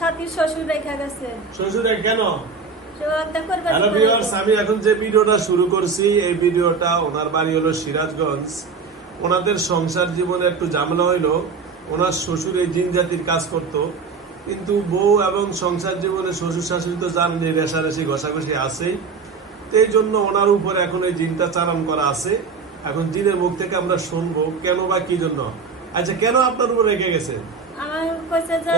সাথী শ্বশুর রেখা গেছে। শ্বশুর কেন? হ্যালো ভিউয়ার্স, আমি এখন যে ভিডিওটা শুরু করছি এই ভিডিওটা ওনার বাড়ি হলো সিরাজগঞ্জ। ওনাদের সংসার জীবনে একটু ঝামেলা হইলো। ওনার শ্বশুর এই জিন জাতির কাজ করত, কিন্তু বউ এবং সংসার জীবনে শ্বশুর শাশুড়ি তো জানেন রেশারেশি ঘষাঘষি আছেই। এই জন্য ওনার উপরে এখন এই জিনটা চালান করা আছে। এখন জিনের মুখ থেকে আমরা শুনবো কেন বা কি জন্য। আচ্ছা, কেন আপনার উপর রেখে গেছে? আমার কইছে যে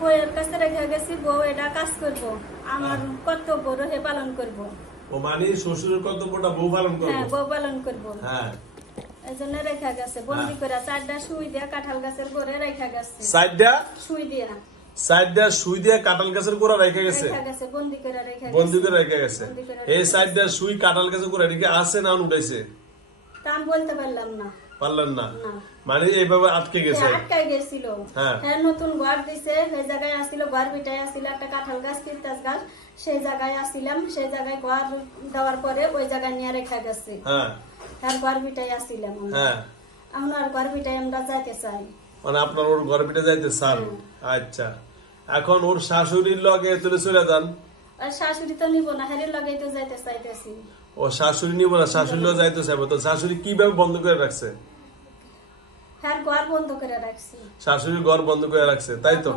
বউয়ের কাছে রেখে গেছি, বউ এটা কাজ করবো, আমার কর্তব্য রহে পালন করবো। ও মানে শ্বশুরের কর্তব্যটা বউ পালন করবে? হ্যাঁ, বউ পালন করবো। হ্যাঁ, এই জন্য রেখা গেছে বন্দি করে। 4টা সুই দিয়ে কাঁঠাল গাছের গোড়ে রেখা গেছে। 4টা সুই দিয়ে সুই দিয়ে কাঁঠাল গাছের গোড়া রেখে গেছে। বন্দি করে রেখে গেছে। এই 4টা সুই কাঁঠাল গাছের গোড়া রেখে আছে না উঠাইছে? তা আমি বলতে পারলাম না। পারলেন না মানে এইভাবে আটকে গেছে? আটকাই গেছিল। হ্যাঁ, নতুন ঘর দিছে, সেই জায়গায় আসছিল, ঘর বিটাই আসছিল একটা কাঁঠাল গাছ, তিরতাস গাছ, সেই জায়গায় আসছিলাম। সেই জায়গায় ঘর দেওয়ার পরে ওই জায়গায় নিয়ে রেখা গেছে। হ্যাঁ, ঘর বিটাই আসছিলাম। হ্যাঁ, আমরা ঘর বিটাই আমরা যাইতে চাই। মানে আপনার ওর ঘর বিটে যাইতে চান? আচ্ছা, এখন ওর শাশুড়ির লগে তুলে চলে যান। আর শাশুড়ি তো নিব না, হেরির লগে তো যাইতে চাইতেছি। ও শাশুড়ি নিব না, শাশুড়ি লগে যাইতে চাইবো। তো শাশুড়ি কিভাবে বন্ধ করে রাখছে? হ্যাঁ, ঘর বন্ধ করে রাখছি। শাশুড়ি ঘর বন্ধ করে রাখছে, তাই তো?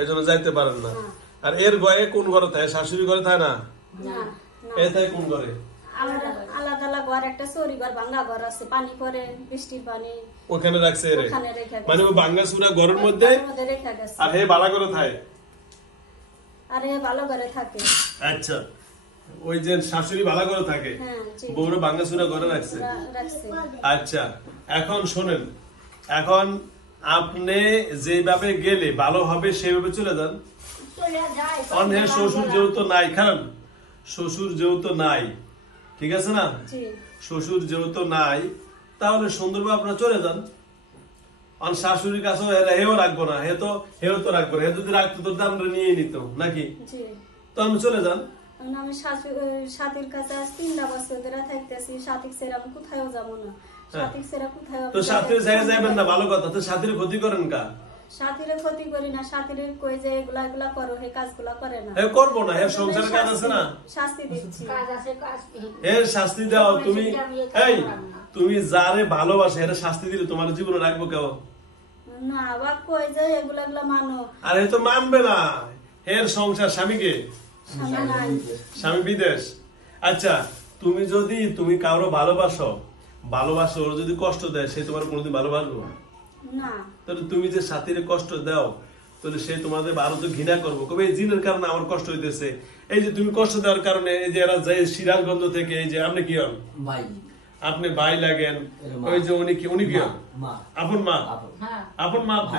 এই জন্য যাইতে পারেন না। আর এর গয়ে কোন ঘরে থাকে? শাশুড়ি ঘরে থাকে না? এ থাকে কোন ঘরে? আলাদা আলাদা ঘর, একটা চৌরি ঘর, ভাঙ্গা ঘর আছে, পানি পড়ে, বৃষ্টির পানি ওখানে রাখছে। মানে ওই ভাঙ্গা চুরা ঘরের মধ্যে রেখা গেছে। আর হে ভালো করে থাকে? আর হে ভালো করে থাকে। আচ্ছা, ওই যে শাশুড়ি ভালো করে থাকে, বউরে ভাঙ্গা চুরা ঘরে রাখছে। আচ্ছা, এখন শোনেন, এখন আপনি যেভাবে গেলে ভালো হবে সেভাবে চলে যান। অনেক শ্বশুর যেহেতু নাই, খান শ্বশুর যেহেতু নাই, ঠিক আছে না? শ্বশুর যেহেতু নাই, তাহলে সুন্দরভাবে আপনারা চলে যান। আর শাশুড়ির কাছে হেও রাখবো না, হেও তো রাখবো না। হে যদি রাখতো তো আমরা নিয়ে নিত নাকি? তো আপনি চলে যান। আমি সাথীর কাছে 3 বছর ধরে থাকতেছি, সাথী ছেড়ে আমি কোথাও যাবো না। সাথী ছেড়ে কোথাও তো সাথীর জায়গায় যাবেন না, ভালো কথা। তো সাথীর ক্ষতি করেন কা? সাথীরে ক্ষতি করি না, সাথীরে কই যে এগুলা এগুলা করো, হে কাজগুলা করে না। হে করবো না, হে সংসারের কাজ আছে না? শাস্তি দিচ্ছি। হে শাস্তি দাও তুমি। এই তুমি যারে ভালোবাসে এর শাস্তি দিলে তোমার জীবনে রাখবো কেউ না? আবার কই যে এগুলা এগুলা মানো। আরে তো মানবে না। এর সংসার স্বামীকে, স্বামী বিদেশ। আচ্ছা, তুমি কারো ভালোবাসো, ওর যদি কষ্ট দেয় সে তোমার কোনোদিন ভালোবাসবো না? তাহলে তুমি যে সাথীরে কষ্ট দাও, তাহলে সে তোমাদের আরো তো ঘৃণা করবো, কবে এই জিনের কারণে আমার কষ্ট হইতেছে। এই যে তুমি কষ্ট দেওয়ার কারণে এই যে এরা যায় সিরাজগঞ্জ থেকে, এই যে আপনি কি হন? আপনি ভাই লাগেন। ওই যে উনি কি হন? আপন মা। আপন মা আপনি।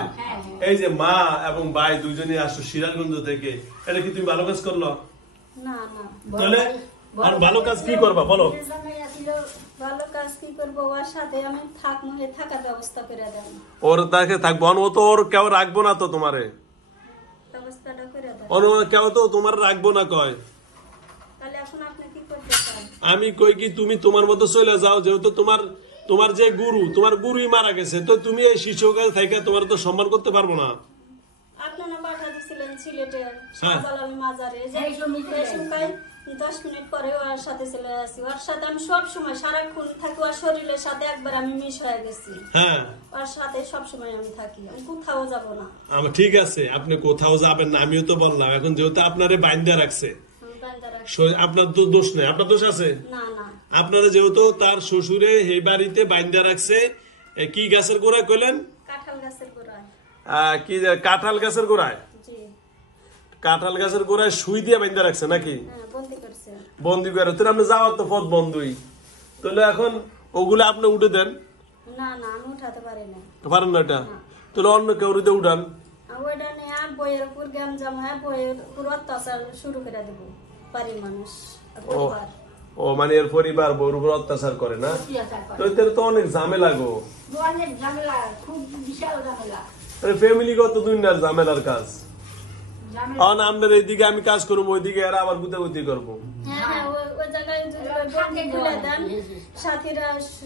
এই যে মা এবং ভাই দুজনে আসো সিরাজগঞ্জ থেকে, এটা কি তুমি ভালো কাজ করলো? না না। তাহলে আর ভালো কাজ কি করবা বলো? ভালো কাজ কি করবো? ওর সাথে আমি থাকবো, থাকার ব্যবস্থা করে দেন। ওর তাকে থাকবো, ও তো ওর কেউ রাখবো না তো তোমারে, ব্যবস্থাটা করে দেন। ওর কেউ তো তোমার রাখবো না কয়। তাহলে এখন আপনি কি করতে চান? আমি কই কি তুমি তোমার মতো চলে যাও, যেহেতু তোমার যে গুরু, তোমার গুরুই মারা গেছে, তো তুমি এই শিশুকে থেকে তোমার তো সম্মান করতে পারবো না। আপনারা পাঠা দিছিলেন সিলেটে শাহজালাল মাজারে, যে 10 মিনিট পরে ওর সাথে চলে আসি। ওর সাথে আমি সব সময় সারাক্ষণ থাকি, ওর শরীরের সাথে একবার আমি মিশ হয়ে গেছি। হ্যাঁ, ওর সাথে সব সময় আমি থাকি, আমি কোথাও যাব না। ঠিক আছে, আপনি কোথাও যাবেন না, আমিও তো বললাম। এখন যেহেতু আপনারে বাইন্দা রাখছে, আপনার তো দোষ নেই। আপনার দোষ আছে? না না। আপনারা যেহেতু তার শ্বশুরে এই বাড়িতে বাইন্দা রাখছে, কি গাছের গোড়ায় কইলেন? কাঁঠাল গাছের গোড়ায়। কি কাঁঠাল গাছের গোড়ায়? কাঁঠাল গাছের গোড়ায় সুই দিয়ে বাইন্দা রাখছে নাকি? বন্দি করে। তো আপনি যাওয়ার তো পথ বন্ধই, তাহলে এখন ওগুলো আপনি উঠে দেন। না না, আমি উঠাতে পারি না। পারেন না এটা? তাহলে অন্য কেউ উঠান। ওইটা নিয়ে আর বইয়ের উপর জ্ঞান জমা হয়, বইয়ের উপর অত্যাচার শুরু করে দেবো বাড়ির মানুষ। ও মানে এর পরিবার বউর উপর অত্যাচার করে না? তো এদের তো অনেক ঝামেলা গো, অনেক ঝামেলা, খুব বিশাল ঝামেলা। ফ্যামিলিগত দুনিয়ার ঝামেলার কাজ। আপনার এইদিকে আমি কাজ করবো, ওইদিকে এরা আবার গুতাগুতি করবো।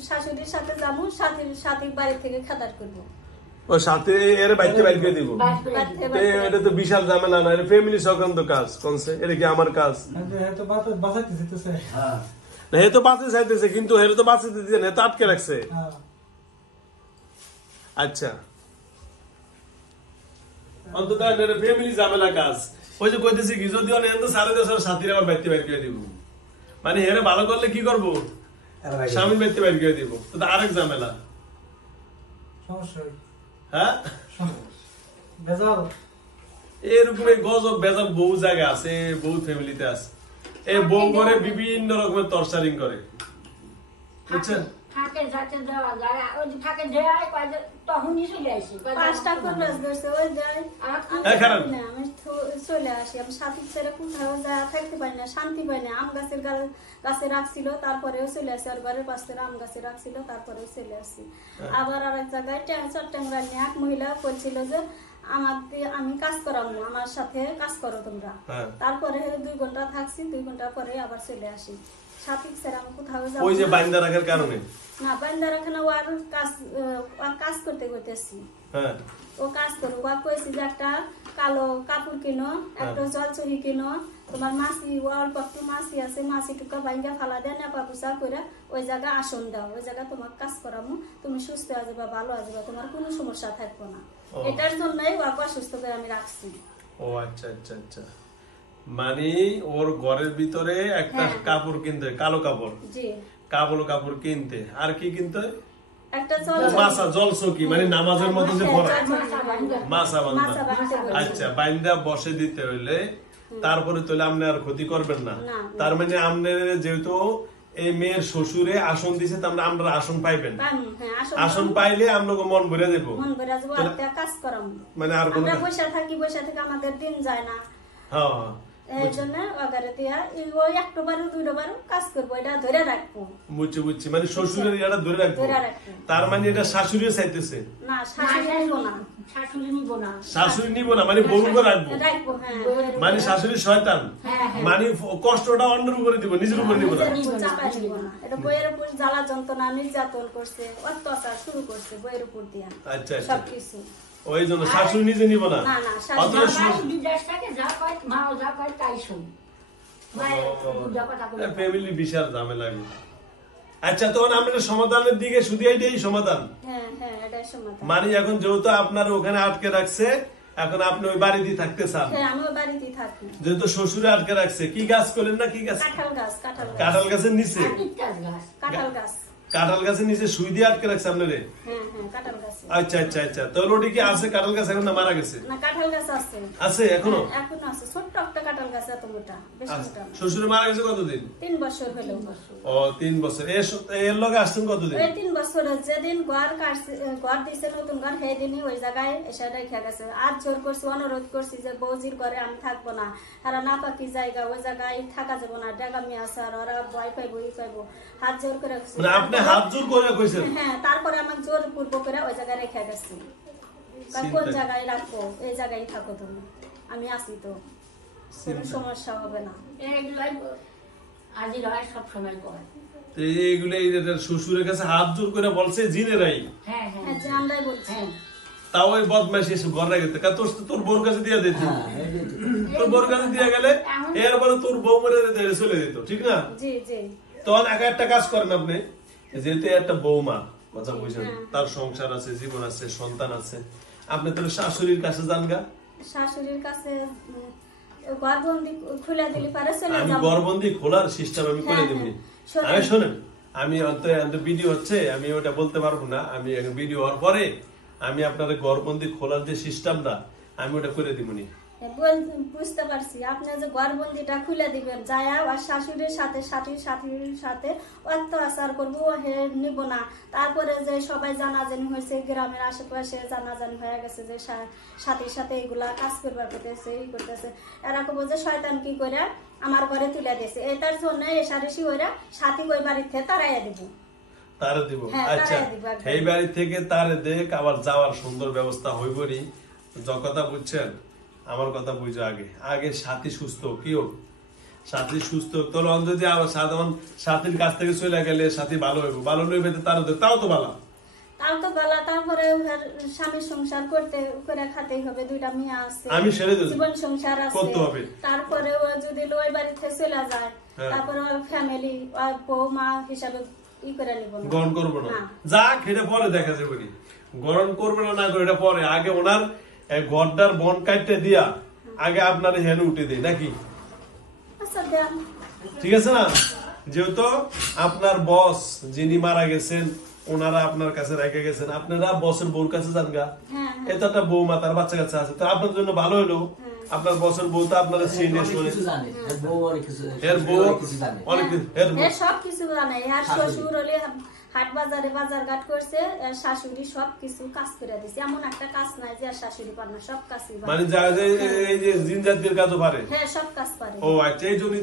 শাশুড়ির সাথে যাবো, সাথীর বাড়ি থেকে খাতার করবো। ও সাথে এর বাইতে বাইর করে দিব। এটা তো বিশাল ঝামেলা না, এটা ফ্যামিলি সংক্রান্ত কাজ কোনছে, এটা কি আমার কাজ? না হে তো বাঁচতে চাইতেছে, কিন্তু হে তো বাঁচতে দিতে না, হে তো আটকে রাখছে। আচ্ছা অন্তত ফ্যামিলি ঝামেলা কাজ। ওই যে কইতেছি কি যদি অনেক সাড়ে 10 সাথীর আমার বাইতে বাইর করে দিব, মানে হেরে ভালো করলে কি করবো, স্বামীর বাইতে বাইর করে দিব, তো আরেক ঝামেলা। হ্যাঁ এরকম গজব বেজাল বহু জায়গা আছে, বহু ফ্যামিলিতে আছে। এই বউ করে বিভিন্ন রকমের টর্চারিং করে, বুঝছেন? চলে আসি আমি সাথীর ছেড়ে কোথাও যা থাকতে পারি না, শান্তি পাই না। আম গাছের গাছে রাখছিল, তারপরেও চলে আসি। আর ঘরের পাশে আম গাছে রাখছিল, তারপরেও চলে আসি। আবার আর এক জায়গায় ট্যাংরা নিয়ে এক মহিলা বলছিল যে আমি কাজ করাম না, আমার সাথে কাজ করো তোমরা। তারপরে 2 ঘন্টা থাকছি, 2 ঘন্টা পরে আবার চলে আসি। সাথীর ছেড়ে আমি কোথাও যাবো ওই যে বাইন্দা রাখার কারণে না, বাইন্দা রাখে না, ও আর কাজ করতে করতেছি। ও কাজ করো, ও কইছি যে একটা কালো কাপড় কিনো, একটা জলচুরি কিনো, তোমার মাছি অল্প একটু মাছি আছে, মাছি টুকা বাইন্দা ফালা দেয় না, পাপুসা করে ওই জায়গা আসন দাও, ওই জায়গা তোমার কাজ করামো, তুমি সুস্থ আসবা, ভালো আসবা, তোমার কোনো সমস্যা থাকবো না। এটার জন্যই ও অসুস্থ করে আমি রাখছি। ও আচ্ছা আচ্ছা আচ্ছা, মানে ওর ঘরের ভিতরে একটা কাপড় কিনতে, কালো কাপড়, জি কালো কাপড় কিনতে, আর কি কিনতে, একটা মাছা জলচৌকি, মানে নামাজের মধ্যে যে পড়া মাছা বান্ধা। আচ্ছা বাইন্দা বসে দিতে হইলে তারপরে তাহলে আপনি আর ক্ষতি করবেন না। তার মানে আপনার যেহেতু এই মেয়ের শ্বশুরে আসন দিছে, তার মানে আমরা আসন পাইবেন, আসন পাইলে আপনাকে মন ভরে দেবো, কাজ করাম, মানে আর কোনো বসে থাকি, বসে থেকে আমাদের দিন যায় না। হ্যাঁ এই জন্য ওগারে দিয়া ওই একবারও 2বারও কাজ করবো, এটা ধরে রাখবো। বুঝছি বুঝছি, মানে শ্বশুরের এটা ধরে রাখবো। তার মানে এটা শাশুড়িও চাইতেছে না, শাশুড়ি নিব না, শাশুড়ি নিব না, মানে বউর উপর রাখবো। মানে শাশুড়ি শয়তান, মানে কষ্টটা অন্যের উপরে দিব, নিজের উপর নিব না। এটা বইয়ের উপর জ্বালা যন্ত্রণা নির্যাতন করছে, অত্যাচার শুরু করছে বইয়ের উপর দিয়া। আচ্ছা সবকিছু ওই জন্য শাশুড়ি নিজে নিব না। ফ্যামিলি বিশাল ঝামেলা। আচ্ছা তখন আপনার সমাধানের দিকে শুধু এইটাই সমাধান, মানে এখন যেহেতু আপনার ওখানে আটকে রাখছে, এখন আপনি ওই বাড়িতেই থাকতে চান। যেহেতু শ্বশুরে আটকে রাখছে, কি গাছ করলেন না, কি গাছ? কাঁঠাল গাছের নিচে, কাঁঠাল গাছের নিচে সুই দিয়ে আটকে রাখছে আপনারে। আচ্ছা আচ্ছা আচ্ছা, তো ওটি কি আছে কাঁঠাল গাছ এখন, না মারা গেছে? আছে এখনো? ছোট্ট একটা কাঁঠাল গাছ, এত মোটা, বেশি মোটা। শ্বশুরে মারা গেছে কতদিন? 3 বছর হলো। ও 3 বছর। এর লগে আসছেন কতদিন? এই 3 বছর যেদিন ঘর দিছে, নতুন ঘর, সেই দিনই ওই জায়গায় এসে রেখে গেছে। আর জোর করছি, অনুরোধ করছি যে বৌজির ঘরে আমি থাকবো না, আর না পাকি জায়গা, ওই জায়গায় থাকা যাবো না, ডেগামি আছে, আর ওরা ভয় পাইবো, ই পাইবো, হাত জোর করে। আপনি হাত জোর করে কইছেন? হ্যাঁ, তারপরে আমার জোর পূর্ব করে ওই জায়গায় রেখে গেছি। কোন জায়গায় রাখবো, এই জায়গায় থাকো তুমি, আমি আসি তো, কোনো সমস্যা হবে না। শ্বশুরের কাছে হাত জোর করে বলছে জিনেরাই, আমরাই বলছি। তাও ওই বদমাইশ এসে ঘর রেখে তোর বোর কাছে দিয়ে দিত, তোর বোর কাছে দিয়ে গেলে এরপরে তোর বউ মরে চলে যেত, ঠিক না? জি জি। তখন একা একটা কাজ করেন আপনি, যেহেতু একটা বৌমা, কথা বুঝছেন, তার সংসার আছে, জীবন আছে, সন্তান আছে, আপনি তাহলে শাশুড়ির কাছে যান গা। শাশুড়ির কাছে গর্ভবন্দি খুলে দিলে পারে চলে আমি যাব। গর্ভবন্দি খোলার সিস্টেম আমি করে দিবনি। আরে শুনেন, আমি ভিডিও হচ্ছে, আমি ওটা বলতে পারবো না, আমি ভিডিও হওয়ার পরে আমি আপনাদের গর্ভবন্দি খোলার যে সিস্টেমটা আমি ওটা করে দিবনি। বুঝতে পারছি, আপনি যে গর্ভবন্দিটা খুলে দিবেন, যায় আর শাশুড়ির সাথে অত্যাচার করবো, হে নিব না। তারপরে যে সবাই জানাজানি হয়েছে, গ্রামের আশেপাশে জানাজানি হয়ে গেছে যে সাথীর সাথে এগুলা কাজ করবার করতেছে, এই করতেছে, এরা কব যে শয়তান কি করে আমার ঘরে তুলে দিয়েছে, এটার জন্য এসারেসি ওরা সাথী ওই বাড়ির থেকে তারাইয়া দিব, তারা দিব। আচ্ছা, এই বাড়ি থেকে তারে দেখ আবার যাওয়ার সুন্দর ব্যবস্থা হইবনি। কথা বুঝছেন, আমার কথা বুঝো, আগে সাথী সুস্থ, কি হোক, সাথী সুস্থ, তোর যদি সাধারণ সাথীর কাছ থেকে চলে গেলে সাথী ভালো হইব, ভালো লইবে তার, তাও তো ভালো। তাও তো গলা, তারপরে স্বামীর সংসার করতে করে খাতেই হবে, 2টা মেয়ে আছে, আমি ছেড়ে দেব, জীবন সংসার আছে, করতে হবে। তারপরে ও যদি ওই বাড়িতে চলে যায়, তারপরে ওর ফ্যামিলি বউ মা হিসাবে ই করে নিব না, গ্রহণ করবো না। যা খেটে পরে দেখা যাবে, গ্রহণ করবে না না করে এটা পরে। আগে ওনার ঘরটার বন কাটতে দিয়া আগে আপনার হেনে উঠে দেয় নাকি? আচ্ছা দেন, ঠিক আছে না? যেহেতু আপনার বস যিনি মারা গেছেন ওনারা আপনার কাছে রেখে গেছেন, আপনারা বসের বউর কাছে যান গা, এটা একটা বৌমা তার বাচ্চা কাছে আছে, তো আপনার জন্য ভালো হলো আপনার বসের বউ তো আপনারা চিনে শুনে, এর বউ অনেক সবকিছু জানে। আর শ্বশুর হলে হাট বাজারে বাজার ঘাট করছে, শাশুড়ি সবকিছু কাজ করে দিছে, এমন একটা কাজ নাই যে আর শাশুড়ি পারে না, সব কাজই পারে। মানে এই যে জিন জাতির কাজও পারে, হ্যাঁ সব কাজ পারে। ও আচ্ছা, এই জন্য